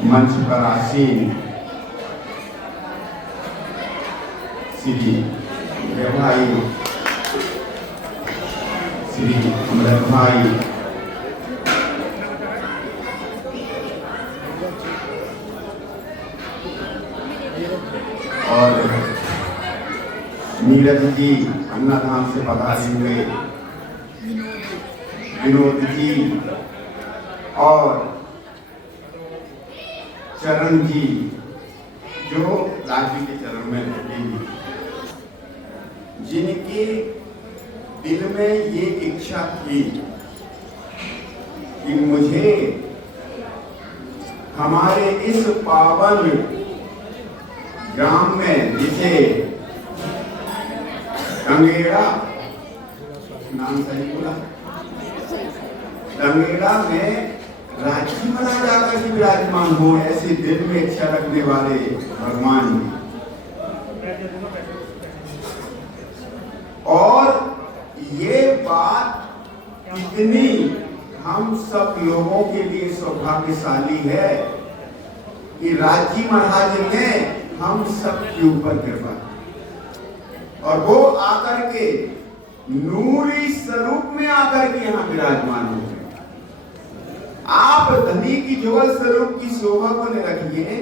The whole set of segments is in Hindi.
मंच पर आसीन श्री भाई श्री अमृत भाई और नीरज जी अन्नाधाम से पधारे हुए विनोद जी और चरण जी जो राज्य के चरण में रहते हैं, जिनके दिल में ये इच्छा थी कि मुझे हमारे इस पावन ग्राम में जिसे डंगेड़ा, नाम सही बोला, डंगेड़ा में राजी महाराज आकर के विराजमान हो, ऐसे दिल में इच्छा रखने वाले भगवान जी। और ये बात कितनी हम सब लोगों के लिए सौभाग्यशाली है कि राजी महाराज ने हम सब के ऊपर कृपा और वो आकर के नूरी स्वरूप में आकर के यहाँ विराजमान हो गए। आप धनी की जुगल स्वरूप की शोभा को न रखिए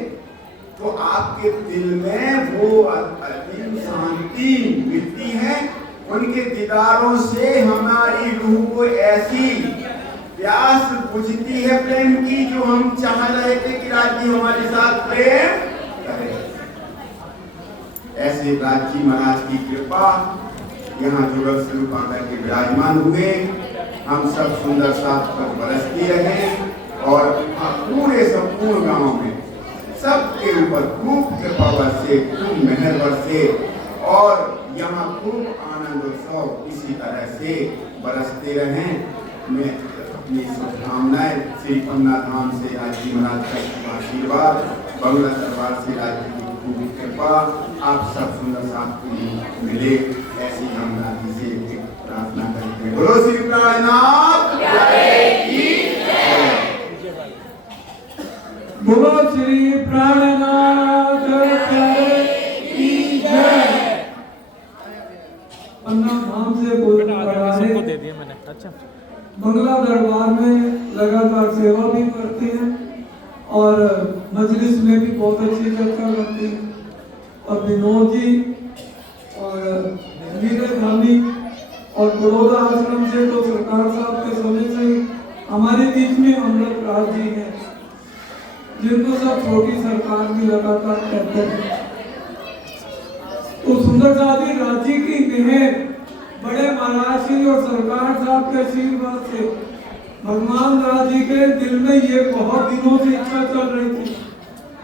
तो आपके दिल में वो असीम शांति मिलती है। उनके दीदारों से हमारी रूह को ऐसी प्यास बुझती है प्रेम की, जो हम चाह रहे थे कि राज्य हमारे साथ प्रेम करे। ऐसे राज्य महाराज की कृपा यहाँ जुगल स्वरूप आकर के विराजमान हुए। हम सब सुंदर साथ पर बरसती रहे और पूरे संपूर्ण गांव में सबके ऊपर खूब कृपा बरसे, खूब मेहर बरसे और यहाँ खूब आनंद उत्सव इसी तरह से बरसते रहें। मैं अपनी शुभकामनाएं श्री पन्ना धाम से राज्य महाराज का आशीर्वाद, बंगला दरबार से राज्य की खूब कृपा आप सब सुंदर साथ को मिले, ऐसी हम राज्य से प्रार्थना करते हैं। बोलो श्री प्राणनाथ की जय। बोलो श्री प्राणनाथ की जय। पन्ना धाम से सबको दे दिया मैंने। अच्छा, बंगला दरबार में लगातार सेवा भी करते हैं और मजलिस में भी बहुत अच्छी चर्चा करते हैं। और विनोद जी और नीरज भाभी और बड़ौदा आश्रम से तो सरकार साहब के समय से ही हमारे बीच में अमृत राज जी हैं, जिनको सब छोटी सरकार भी लगातार कहते हैं। तो सुंदर साथी राज्य की मेहर, बड़े महाराज जी और सरकार साहब के आशीर्वाद से भगवान राज जी के दिल में ये बहुत दिनों से इच्छा चल रही थी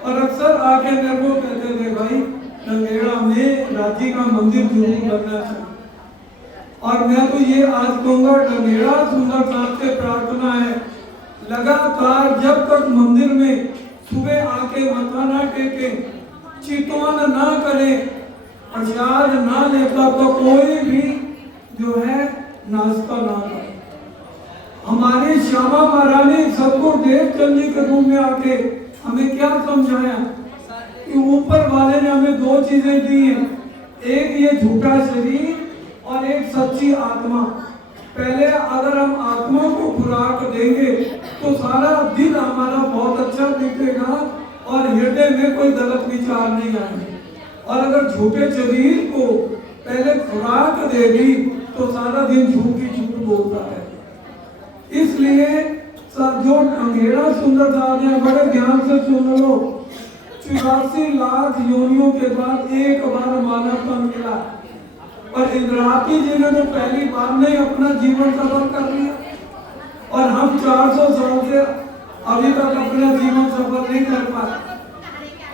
और अक्सर आके मेरे को कहते थे, भाई डंगेड़ा में राज्य का मंदिर जरूर बनना चाहिए। और मैं तो ये आज कहूँगा, डंगेड़ा सुंदर साहब से प्रार्थना है, लगातार जब तक मंदिर में सुबह आके माथा ना टेके, चितवन ना करे, प्रसाद ना लेता तो कोई भी जो है नाश्ता ना करे। हमारी श्यामा महारानी सतगुरु देवचंद जी के रूप में आके हमें क्या समझाया कि ऊपर वाले ने हमें दो चीजें दी हैं, एक ये झूठा शरीर और एक सच्ची आत्मा। पहले अगर हम आत्मा को खुराक देंगे तो सारा दिन हमारा बहुत अच्छा बीतेगा और हृदय में कोई गलत विचार नहीं आएंगे। और अगर झूठे शरीर को पहले खुराक देगी तो सारा दिन झूठ ही झूठ बोलता है। इसलिए जो डंगेड़ा सुंदर साहब ने बड़े ध्यान से सुन लो, 84 लाख योनियों के बाद एक बार मानवपन मिला और इंद्रावती जी ने तो पहली बार नहीं अपना जीवन सफल कर लिया और हम 400 साल से अभी तक अपना जीवन सफल नहीं कर पाए।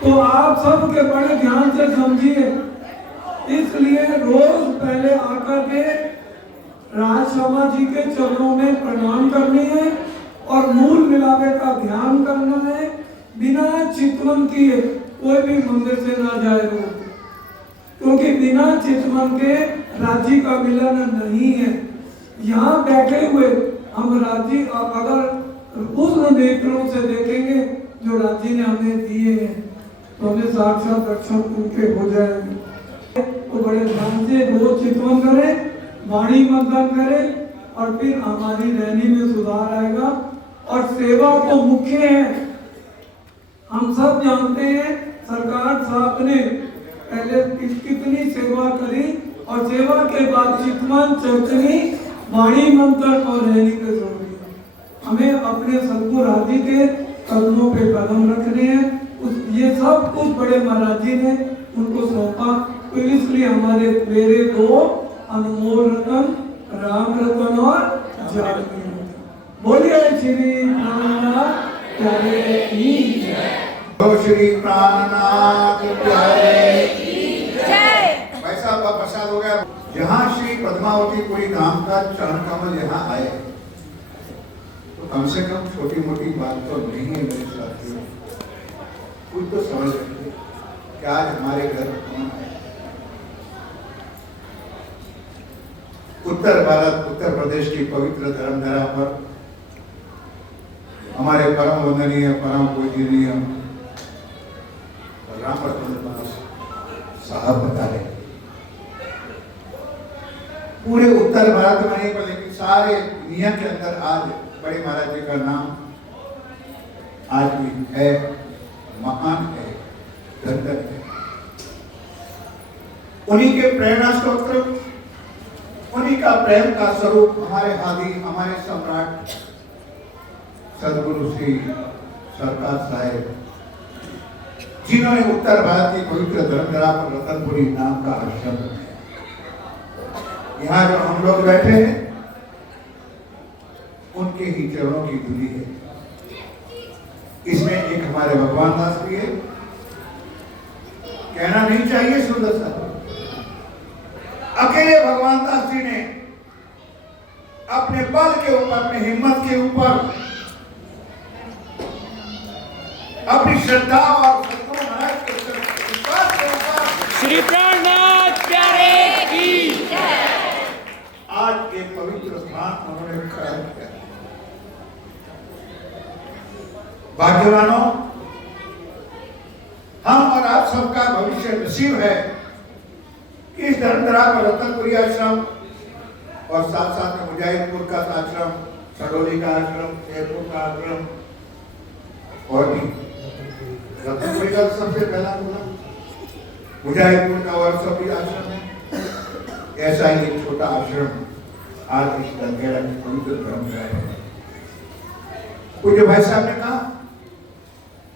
तो आप सबके बड़े ध्यान से समझिए। इसलिए रोज पहले आकर के राजशर्मा जी के चरणों में प्रणाम करनी है और मूल मिलावे का ध्यान करना है। बिना चितवन किए कोई भी मंदिर से ना जाए, क्योंकि बिना चितवन के राज्य का मिलन नहीं है। यहाँ बैठे हुए हम राज्य अगर उस नेत्रों से देखेंगे जो राज्य ने हमें दिए हैं, तो हमें साक्षात दर्शन उनके हो जाएंगे। तो बड़े ध्यान से रोज चितवन करें, वाणी मंथन करें, और फिर हमारी रहनी में सुधार आएगा। और सेवा तो मुख्य है, हम सब जानते हैं सरकार साहब ने पहले कितनी सेवा करी, और सेवा के बाद चितवन, चौचनी, वाणी मंथन और रहनी पे जोर दिया। हमें अपने सदगुरु आदि के कदमों पे कदम रखने हैं। ये सब कुछ बड़े महाराज जी ने उनको सौंपा, तो इसलिए हमारे मेरे दो अनमोल रतन, राम रतन और जागरण रतन। बोलिए श्री प्राणनाथ प्यारे की जय। श्री प्राणनाथ प्यारे की जय। वैसा प्रसाद हो गया। जहाँ श्री पद्मावती पुरी धाम का चरण कमल यहाँ आए, तो कम से कम छोटी मोटी बात तो नहीं है मेरे साथियों। कुछ तो समझ रखिए कि आज हमारे घर कौन है। उत्तर भारत, उत्तर प्रदेश की पवित्र धर्मधरा पर हमारे परम वंदनीय, परम पूजनीय राम रतन साहब बता रहे, पूरे उत्तर भारत में नहीं, लेकिन सारे दुनिया के अंदर आज बड़े महाराज जी का नाम आज भी है, महान है, धनधन है। उन्हीं के प्रेरणा स्त्रोत्र, उन्हीं का प्रेम का स्वरूप हमारे आदि, हमारे सम्राट सदगुरु श्री सरकार साहेब, जिन्होंने उत्तर भारत की पवित्र धर्मधरा पर रतनपुरी नाम का आश्रम बनाया। यहाँ जो हम लोग बैठे हैं, उनके ही चरणों की धूलि है। इसमें एक हमारे भगवान दास भी है, कहना नहीं चाहिए सुंदर सा। अकेले भगवान दास जी ने अपने बल के ऊपर, अपने हिम्मत के ऊपर, अपनी श्रद्धा और सदगुरु महाराज के विश्वास के ऊपर श्री प्राणनाथ प्यारे की आज एक पवित्र स्थान उन्होंने खड़ा किया। भाग्यवानों, हम और आप सबका भविष्य नसीब है कि इस धर्मधरा पर रतनपुरी आश्रम और साथ साथ में मुजाहिदपुर का आश्रम, सडोली का आश्रम, शेरपुर का आश्रम और भी रतनपुरी का सबसे पहला बोला, मुजाहिदपुर का और सभी आश्रम है। ऐसा ही एक छोटा आश्रम आज इस धनगेरा की पवित्र धर्मधरा है। पूज्य भाई साहब ने कहा,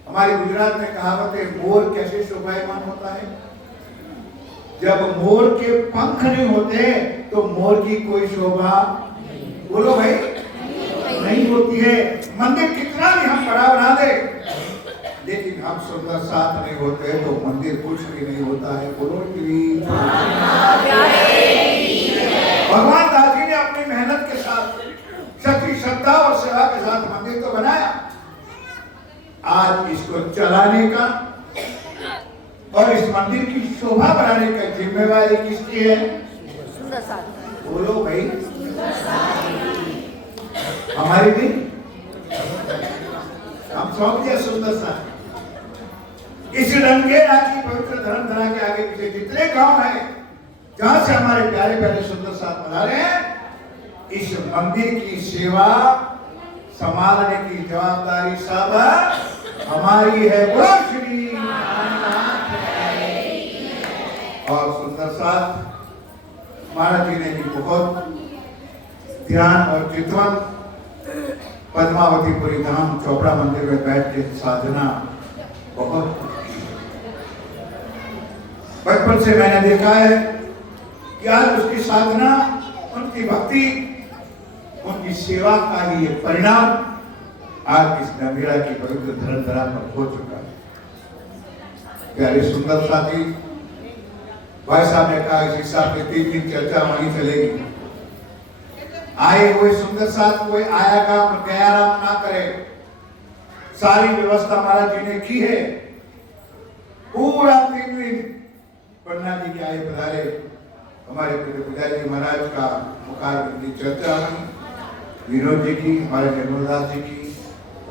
हमारे गुजरात में कहावत है, मोर कैसे शोभायमान होता है। जब मोर के पंख नहीं होते तो मोर की कोई शोभा, बोलो भाई, नहीं होती है। मंदिर कितना भी हम बड़ा बना दे, लेकिन हम सुंदर साथ नहीं होते तो मंदिर कुछ भी नहीं होता है। बोलो भगवान दास जी ने अपनी मेहनत के साथ, शक्ति, श्रद्धा और सेवा के साथ मंदिर तो बनाया। आज इसको चलाने का और इस मंदिर की शोभा बढ़ाने का जिम्मेवारी किसकी है? बोलो भाई, हमारी भी। हम सौंप दिया सुंदर सा। इस धनगेरा की पवित्र धर्मधरा के आगे पीछे जितने गांव हैं, जहां से हमारे प्यारे प्यारे सुंदर साथ बना रहे हैं, इस मंदिर की सेवा संभालने की जवाबदारी सब हमारी है। बोलो श्री और सुंदर साथ महाराज जी ने भी बहुत ध्यान और चितवन पद्मावती पुरी धाम चोपड़ा मंदिर में बैठ के साधना बहुत की। बचपन से मैंने देखा है कि आज उसकी साधना, उनकी भक्ति, उनकी सेवा का ही ये परिणाम आज इस धनगेरा की पवित्र धर्मधरा पर हो चुका है। प्यारे सुंदर साथी, भाई साहब ने कहा इस हिसाब से 3 दिन चर्चा वहीं चलेगी। आए हुए सुंदर साथ कोई आया काम गया नाम ना करे। सारी व्यवस्था महाराज जी ने की है। पूरा 3 दिन पन्ना जी के आए पधारे, हमारे पुजारी जी महाराज का मुखार की चर्चा हुई, विनोद जी की, हमारे निर्मलदास जी की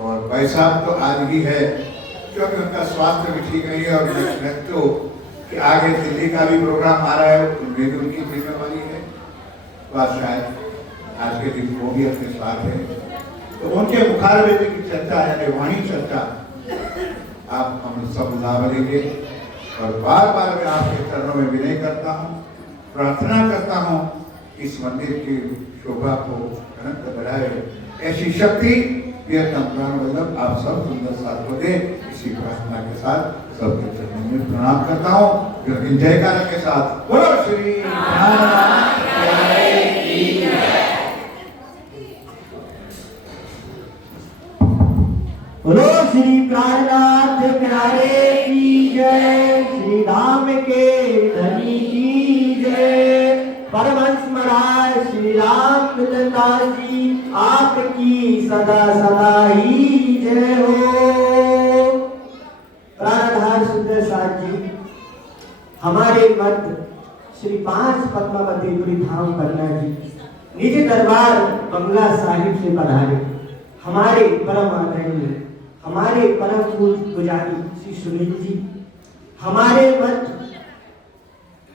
और भाई साहब तो आज ही है क्योंकि उनका स्वास्थ्य भी ठीक नहीं है और मैं तो कि आगे दिल्ली का भी प्रोग्राम आ रहा है, उनमें भी उनकी जिम्मेवारी है, तो आज शायद आज के दिन वो भी अपने साथ है। तो उनके बुखार में की चर्चा है, वाणी चर्चा आप हम सब लाभ लेंगे। और बार बार मैं आपके चरणों में विनय करता हूँ, प्रार्थना करता हूँ इस मंदिर की शोभा को अनंत बढ़ाए, ऐसी शक्ति वियतनाम प्राण वल्लभ आप सब सुंदर साथ को दे। इसी प्रार्थना के साथ सबके चरणों में प्रणाम करता हूँ, लेकिन जयकारा के साथ बोलो श्री बोलो श्री प्राणनाथ प्यारे की जय, श्री धाम के धनी की जय, परमहंस महाराज श्री राम दास जी आपकी सदा सदा ही जय हो। प्राणधार सुंदर साथ जी हमारे मत श्री 5 पद्मावतीपुरी धाम पन्ना जी निज दरबार बंगला साहिब से पधारे। हमारे परम आदरणीय हमारे परम पुजारी श्री सुनील जी, हमारे मत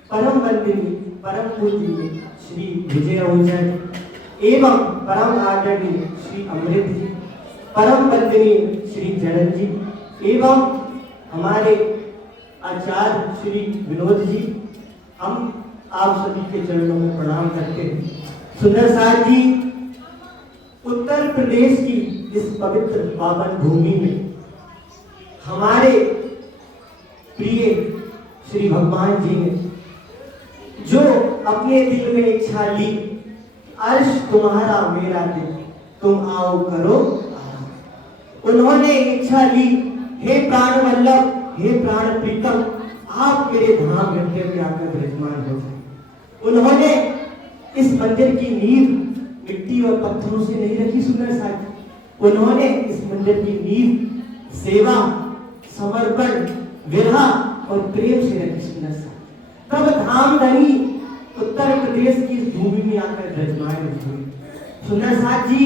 परम वंदनीय परम पूजनीय श्री विजय ओझा जी एवं परम आदरणीय श्री अमृत जी, परम वंदनीय श्री जड़न जी एवं हमारे आचार्य श्री विनोद जी, हम आप सभी के चरणों में प्रणाम करते हैं। सुंदर साथ जी, उत्तर प्रदेश की इस पवित्र पावन भूमि में हमारे प्रिय श्री भगवान जी ने जो अपने दिल में इच्छा ली, अर्श तुम्हारा मेरा दिल तुम आओ करो आराम। उन्होंने इच्छा ली, हे प्राण वल्लभ हे प्राण प्रीतम आप मेरे धाम हृदय में आकर विराजमान हो जाए। उन्होंने इस मंदिर की नींव मिट्टी और पत्थरों से नहीं रखी सुंदर साथी, उन्होंने इस मंदिर की नींव सेवा समर्पण विरह और प्रेम से रखी सुंदर साथी। तब धाम धनी उत्तर प्रदेश की इस भूमि में आकर विराजमान हुए। सुंदर साथ जी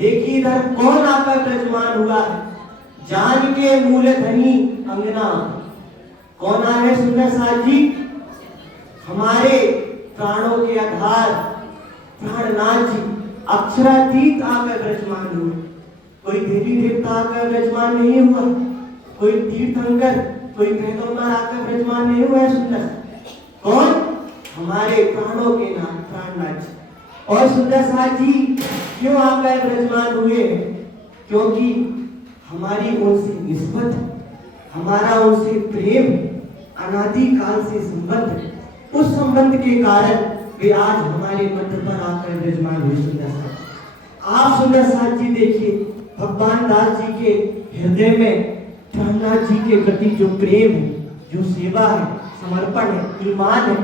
देखिए इधर कौन आकर विराजमान हुआ है, जान के मूल धनी अंगना कौन आए सुंदर साथ जी, हमारे प्राणों के आधार प्राणनाथ जी अक्षरातीत आकर विराजमान हुए। कोई देवी देवता आकर विराजमान नहीं हुआ, कोई तीर्थंकर कोई पैगंबर आकर विराजमान नहीं हुआ है। सुंदर कौन, हमारे प्राणों के नाथ प्राणनाथ जी। और सुंदर साथ जी क्यों आकर विराजमान हुए, क्योंकि हमारी उनसे निस्बत हमारा उनसे प्रेम अनादि काल से संबंध है। उस संबंध के कारण वे आज हमारे मध्य पर आकर विराजमान हुए। सुंदर साथ आप सुंदर साथ जी देखिए भगवान दास जी के हृदय में प्राणनाथ जी के प्रति जो प्रेम है, जो सेवा है, समर्पण है, ईमान है,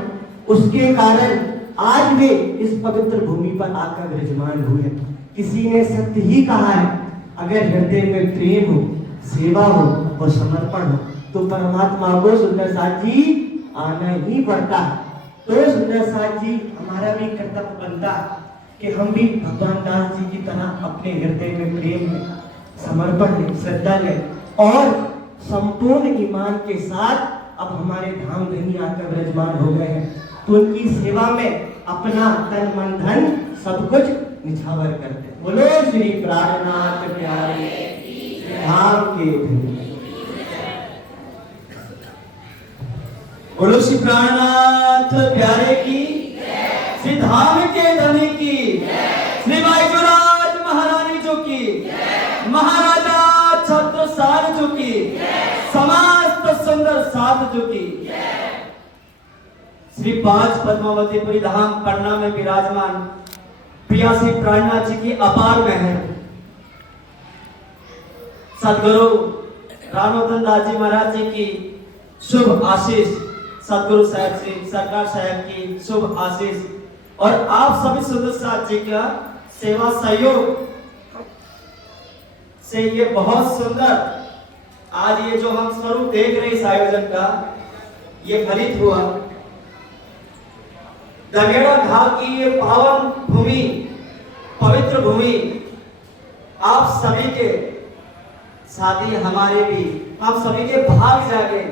उसके कारण आज वे इस पवित्र भूमि पर आकर विराजमान हुए। किसी ने सत्य ही कहा है, अगर हृदय में प्रेम हो, सेवा हो और समर्पण हो तो परमात्मा को सुंदर साथ जी आना ही पड़ता है। तो सुंदर साथ जी हमारा भी कर्तव्य बनता है कि हम भी भगवान दास जी की तरह अपने हृदय में प्रेम है, समर्पण है, श्रद्धा है और संपूर्ण ईमान के साथ अब हमारे धाम धनी आकर विराजमान हो गए हैं, तो उनकी सेवा में अपना तन मन धन सब कुछ निछावर करते हैं। बोलो श्री प्राणनाथ प्यारे धाम के धनी, बोलो श्री प्राणनाथ प्यारे की, श्री धाम के धनी की, श्री बाईजूराज महारानी जो की, महाराजा छत्रसाल जो की, समस्त सुंदर साथ जो की, श्री 5 पद्मावतीपुरी धाम पन्ना में विराजमान प्रिया श्री प्राणनाथ जी की अपार महर, सदगुरु रामोदन दास जी महाराज जी की शुभ आशीष, सदगुरु साहब जी सरकार साहब की शुभ आशीष और आप सभी सुंदर साथ जी का सेवा सहयोग से ये बहुत सुंदर आज ये जो हम स्वरूप देख रहे इस आयोजन का ये फलित हुआ। दगेड़ा घाट की ये पावन भूमि, पवित्र भूमि आप सभी के साथ ही हमारे भी, हम सभी के भाग जागे।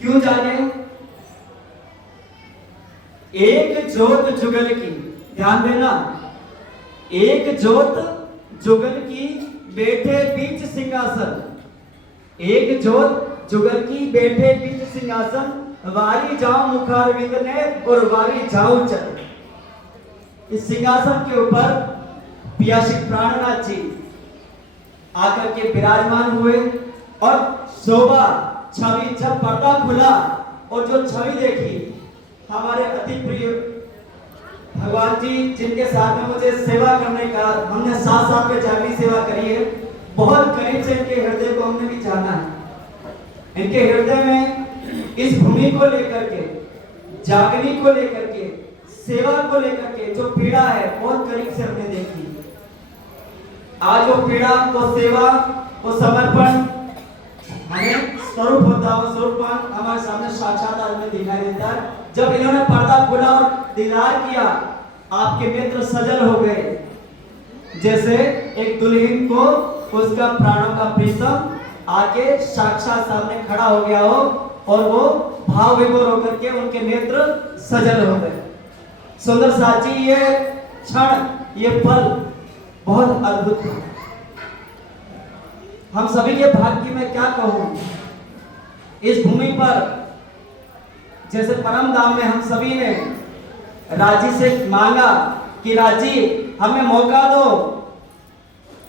क्यों जागे? एक जोत जुगल की, ध्यान देना, एक जोत जुगल की बैठे बीच सिंहासन, एक जोत जुगल की बैठे बीच सिंहासन, वारी जाओ मुखारविंद ने और वारी जाओ चल। इस सिंहासन के ऊपर पियासी प्राणनाथ जी आकर के विराजमान हुए और शोभा छवि, जब पर्दा खुला और जो छवि देखी, हमारे अति प्रिय भगवान जी जिनके साथ में मुझे सेवा करने का, हमने 7 साल पे जागनी सेवा करी है, बहुत करीब से इनके हृदय को हमने भी जाना है। इनके हृदय में इस भूमि को लेकर के, जागनी को लेकर के, सेवा को लेकर के जो पीड़ा है बहुत करीब से हमने देखी। आज वो पीड़ा, वो सेवा, वो समर्पण हमें स्वरूप होता है, स्वरूप हमारे सामने साक्षात आज में दिखाई देता है। जब इन्होंने पर्दा खोला और दीदार किया, आपके नेत्र सजल हो गए, जैसे एक दुल्हन को उसका प्राणों का प्रीतम आके साक्षात सामने खड़ा हो गया हो और वो भाव विभोर होकर के उनके नेत्र सजल हो गए। सुंदर साची, ये क्षण, ये पल बहुत अद्भुत है। हम सभी के भाग्य की मैं क्या कहूं, इस भूमि पर जैसे परम धाम में हम सभी ने राजी से मांगा कि राजी हमें मौका दो,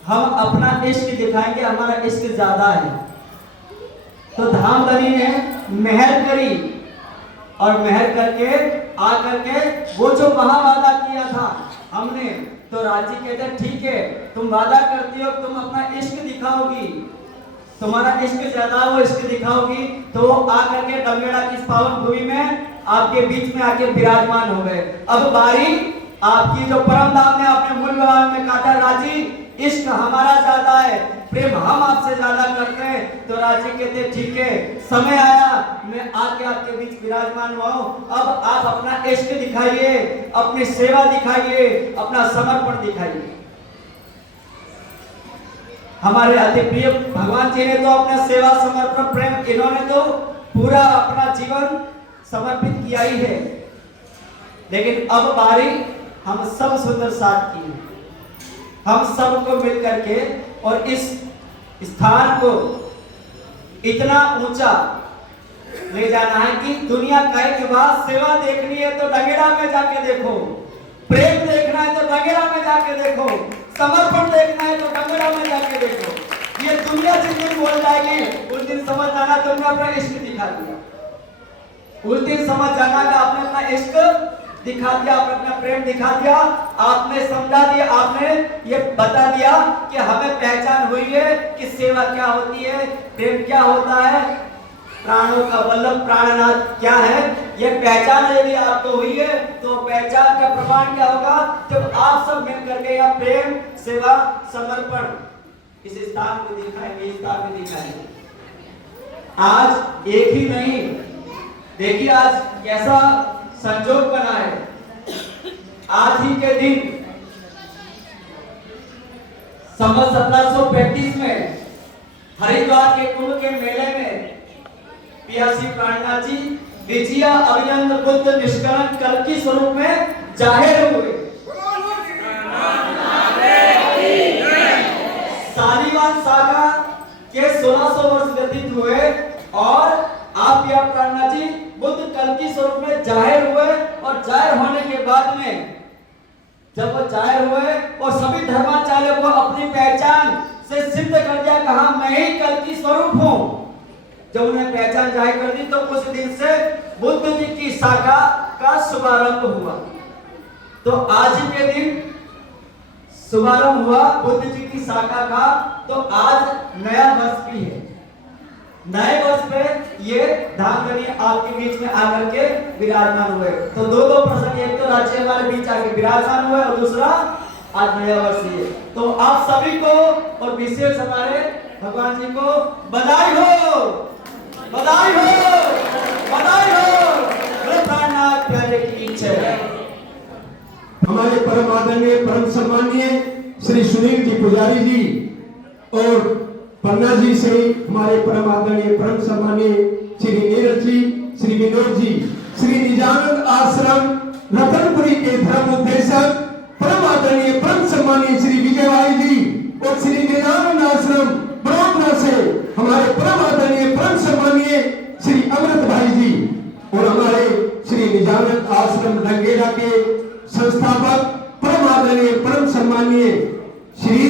हम अपना इश्क दिखाएंगे, हमारा इश्क ज्यादा है। तो धामधनी ने मेहर करी और मेहर करके आकर के वो जो वादा किया था हमने, तो राजी कहते ठीक है, तुम वादा करती हो, तुम अपना इश्क दिखाओगी, तुम्हारा इश्क ज्यादा, वो इश्क दिखाओगी, तो आकर के डंगेड़ा की इस पावन भूमि में आपके बीच में आके विराजमान हो गए। अब बारी आपकी, जो परम धाम ने अपने मूल भगवान में कहा था राजी इश्क हमारा ज्यादा है, प्रेम हम आपसे ज्यादा करते हैं, तो राजी कहते ठीक है, समय आया, मैं आके आपके बीच विराजमान हुआ हूं, अब आप अपना इश्क दिखाइए, अपनी सेवा दिखाइए, अपना समर्पण दिखाइए। हमारे अति प्रिय भगवान जी ने तो अपना सेवा, समर्पण, प्रेम, इन्होंने तो पूरा अपना जीवन समर्पित किया ही है, लेकिन अब बारी हम सब सुंदर साथ की, हम सबको मिलकर के और इस स्थान को इतना ऊंचा ले जाना है कि दुनिया कहे कि वहां सेवा देखनी है तो डंगेड़ा में जाके देखो, प्रेम देखना है तो डंगेड़ा में जाके देखो, समर्पण देखना है तो डंगेड़ा में जाके देखो। ये दुनिया जिस दिन बोल जाएगी उस दिन समझ जाना तुमने अपना इश्क दिखा दिया, उस दिन समझ जाना कि आपने अपना इश्क दिखा दिया, आपने अपना प्रेम दिखा दिया, आपने समझा दिया, आपने ये बता दिया कि हमें पहचान हुई है कि सेवा क्या होती है, प्रेम क्या होता है, प्राणों का वल्लभ प्राणनाथ क्या है। ये पहचान यदि आपको हुई है तो पहचान का प्रमाण क्या होगा, जब आप सब मिलकर के यहाँ प्रेम, सेवा, समर्पण इस स्थान को दिखाएंगे, इस स्थान में दिखाएंगे। आज एक ही नहीं, देखिए आज कैसा संजोग बना है। आज ही के दिन संवत 1735 में हरिद्वार के कुंभ के मेले में पियासी प्राणनाथ जी विजया अभिनंद बुद्ध निष्कलंक कल्कि स्वरूप में जाहिर हुए। शालीवान सागा के 1600 वर्ष व्यतीत हुए और आप पिया प्राणनाथ जी बुद्ध कल्कि स्वरूप में जाहिर हुए और जाहिर होने के बाद में जब वो जाहिर हुए और सभी धर्माचार्यों को अपनी पहचान से सिद्ध कर दिया, कहा मैं ही कल्कि स्वरूप हूं। जब उन्हें पहचान जाहिर कर दी तो उस दिन से बुद्ध जी की शाखा का शुभारंभ हुआ। तो आज ही के दिन शुभारंभ हुआ बुद्ध जी की शाखा का, तो आज नया वर्ष भी है। नए वर्ष पे ये धामधनी आपके बीच में आकर के विराजमान हुए। तो दो प्रसंग, एक तो राज्य हमारे बीच आके विराजमान हुए और दूसरा आज नया वर्ष है। तो आप सभी को और विशेष हमारे भगवान जी को बधाई हो, बधाई हो, बधाई हो। प्राणनाथ प्यारे की इच्छा। हमारे परम आदरणीय, परम सम्मानीय श्री सुनील जी पुजारी जी और पन्ना जी से हमारे परम आदरणीय परम सम्मानीय श्री नीरज जी, श्री विनोद जी, श्री निजानंद आश्रम रतनपुरी के धर्म उपदेशक परम आदरणीय परम सम्मानीय श्री विजय भाई जी और श्री निजानंद आश्रम बड़ौदा से हमारे परम आदरणीय परम सम्मानीय श्री अमृत भाई जी और हमारे श्री निजानंद आश्रम लंगेरा के संस्थापक परम आदरणीय परम सम्मानीय श्री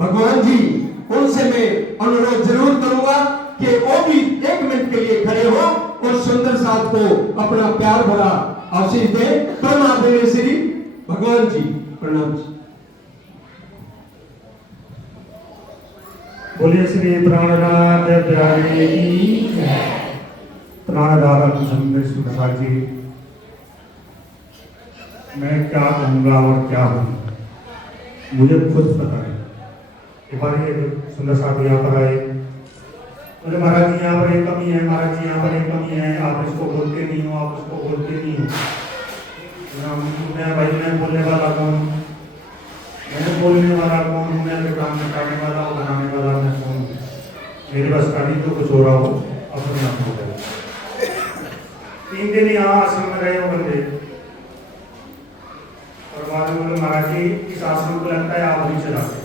भगवान जी, उनसे मैं अनुरोध जरूर करूंगा कि वो भी 1 मिनट के लिए खड़े हो और सुंदर साथ को अपना प्यार भरा आशीष दे। परम आदरणीय श्री भगवान जी, प्रणाम जी। बोलिए श्री प्राणनाथ प्यारे की प्राणधारक संदेश प्रसाद जी, मैं क्या कहूँगा और क्या हूँ मुझे खुद पता है। एक बार ये सुंदर साहब यहाँ पर आए, बोले महाराज जी यहाँ पर एक कमी है, महाराज जी यहाँ पर एक कमी है, आप इसको बोलते नहीं हो, आप उसको बोलते नहीं हो। मैं भाई मैं बोलने वाला कौन, मैं बोलने वाला कौन हूँ, मैं काम निकालने वाला हूँ, बनाने वाला मैं कौन हूँ, मेरे बस का नहीं तो कुछ हो रहा हो अपने आप हो जाए। 3 दिन यहाँ आश्रम में रहे हो बंदे और बाद में बोले महाराज जी इस आश्रम को लगता है आप नहीं चलाते,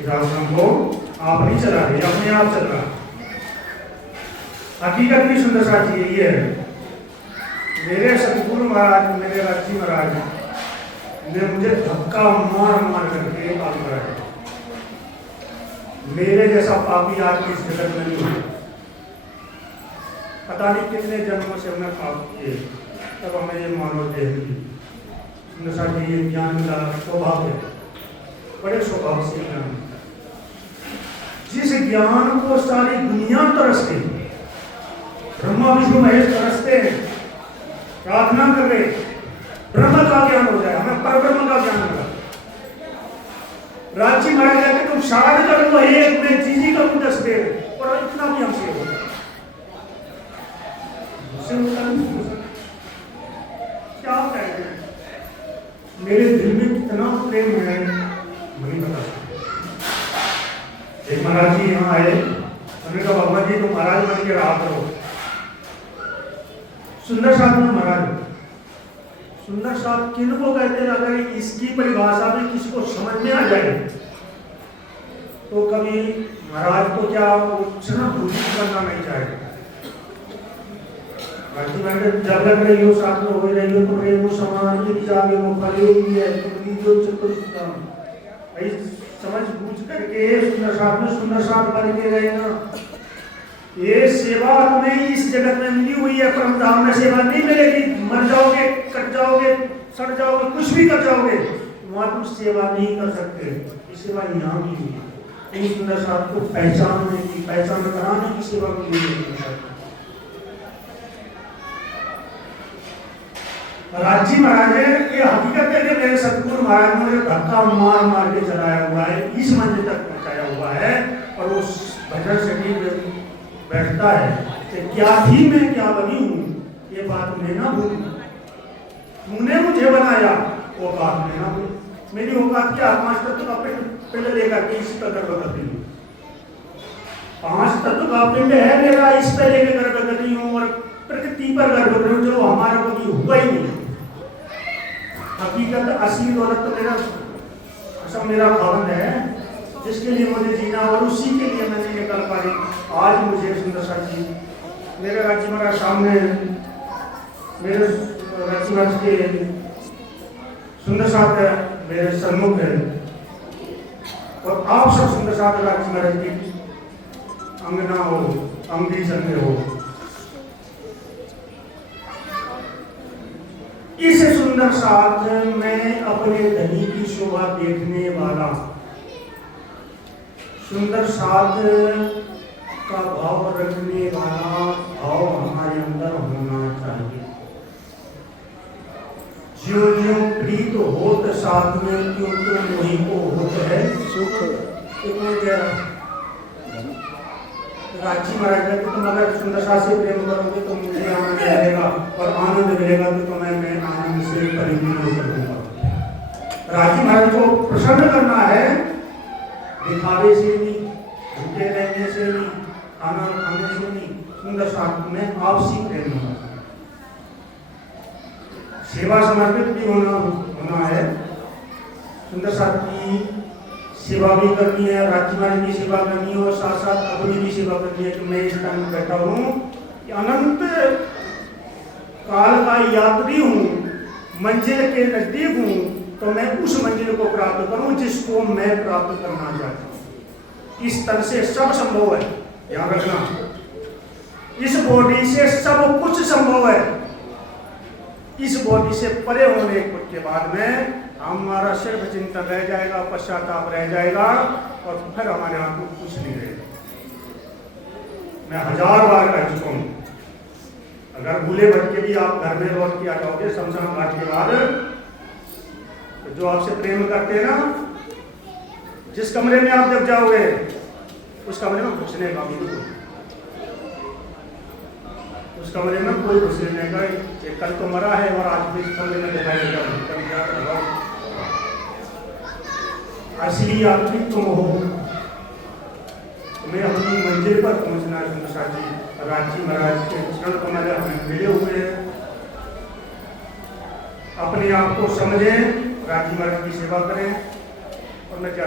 इस आश्रम को आप नहीं चला रहे, अपने आप चल रहा। हकीकत भी सुंदर साथ जी यही है। मेरे सतगुरु महाराज, मेरे राजी महाराज ने मुझे धक्का मार मार करके आगे बढ़ाया। मेरे जैसा पापी आदमी इस जगत में नहीं हुआ। पता नहीं कितने जन्मों से हमने पाप किए, तब हमें ये मानव देह मिली। सुंदर साथ जी ये ज्ञान मिला, स्वभाव है, बड़े स्वभाव से ज्ञान। जिस ज्ञान को सारी दुनिया तरसते, ब्रह्मा विष्णु महेश तरसते हैं, प्रार्थना कर रहे, ब्रह्म का ज्ञान हो जाए, हमें परब्रह्म का ज्ञान मिला। राजी महाराज कहते तुम शायद कर लो एक में चीजी का कुछ दस दे, और इतना भी हमसे होगा क्या कहेंगे। मेरे दिल में कितना प्रेम है नहीं बता सकते। एक महाराज जी यहाँ आए, उन्होंने कहा भगवान जी तुम महाराज बन के रहा करो। सुंदर साहब में महाराज, सुंदर साहब किन को कहते हैं? अगर इसकी परिभाषा में किसी को समझ में आ जाए तो कभी महाराज को क्या क्षण भूति करना नहीं चाहिए। जब लग रही हो साथ में हो रही हो तो प्रेम समान जागे वो फले है समझ बूझ करके सुंदर साथ बन के रहेगा। ये सेवा तुम्हें इस जगत में मिली हुई है, परम धाम में सेवा नहीं मिलेगी। मर जाओगे, कट जाओगे, सड़ जाओगे, कुछ भी कर जाओगे, वहां तुम सेवा नहीं कर सकते। ये सेवा यहाँ मिली हुई है। सुंदर साथ को पहचानने की, पहचान कराने की सेवा मिली हुई है। राजी महाराज ये हकीकत है कि मेरे सतगुरु महाराज ने मुझे धक्का मार मार के चलाया हुआ है, इस मंजिल तक पहुंचाया हुआ है। और वो भजन से बैठता है कि क्या थी मैं क्या बनी हूँ, ये बात मैं ना भूल। तूने मुझे बनाया वो बात मैं ना भूल। मेरी औकात क्या 5 तत्व का पिंड लेकर के इसी का गर्भ कर रही हूँ। 5 तत्व का पिंड है मेरा, इस पे लेकर गर्भ कर रही हूँ और प्रकृति पर गर्भ कर रही हूँ, जो हमारा कभी हुआ ही नहीं। हकीकत असली दौलत तो मेरा सब मेरा खावंद है, जिसके लिए मुझे जीना और उसी के लिए मैं नहीं निकल पाई। आज मुझे सुंदर सा जी मेरे राज्य महाराज सामने, मेरे राज्य महाराज के सुंदर साथ मेरे सम्मुख है और आप सब सुंदर साथ राज्य महाराज की अंगना हो, अंगी संग हो। इस सुंदर साथ में अपने धनी की शोभा देखने वाला, सुंदर साथ का भाव रखने वाला भाव हमारे अंदर होना चाहिए। ज्यों ज्यों प्रीत होत साथ में त्यों त्यों वही को होत है सुख। राजी महाराज कहते तुम अगर सुंदर साथ से प्रेम करोगे तो मुझे आनंद मिलेगा और आनंद मिलेगा तो तुम्हें मैं आनंद से परिपूर्ण कर दूंगा। राजी महाराज को प्रसन्न करना है, दिखावे से नहीं, भूखे रहने से नहीं, खाना खाने से नहीं, सुंदर साथ में आपसी प्रेम होना चाहिए। सेवा समर्पित भी होना है। सुंदर साथ की सेवा भी करनी है, राज्य महाराज की सेवा करनी है और साथ साथ अपनी भी सेवा करनी है कि मैं इस टाइम में बैठा हूँ कि अनंत काल का यात्री हूँ, मंजिल के नजदीक हूँ, तो मैं उस मंजिल को प्राप्त करूँ जिसको मैं प्राप्त करना चाहता हूँ। इस तरह से सब संभव है, ध्यान रखना। इस बॉडी से सब कुछ संभव है। इस बॉडी से परे होने के बाद में हमारा सिर्फ चिंतन रह जाएगा, पश्चाताप रह जाएगा और फिर हमारे हाथ में कुछ नहीं रहेगा। मैं 1000 बार कह चुका हूँ, अगर भूले भटके भी आप घर में लौट के आ जाओगे शमशान घाट के बाद, तो जो आपसे प्रेम करते हैं ना, जिस कमरे में आप जब जाओगे उस कमरे में घुसने का भी नहीं, उस कमरे में कोई घुसने का, कल तो मरा है और आज भी इस कमरे में दिखाई देगा। असली यात्री तुम हो, तुम्हें अपनी मंजिल पर पहुंचना है। सुंदर साथ जी राजी महाराज के चरण कमल हमें मिले हुए हैं। अपने आप को समझें, राजी महाराज की सेवा करें। और मैं क्या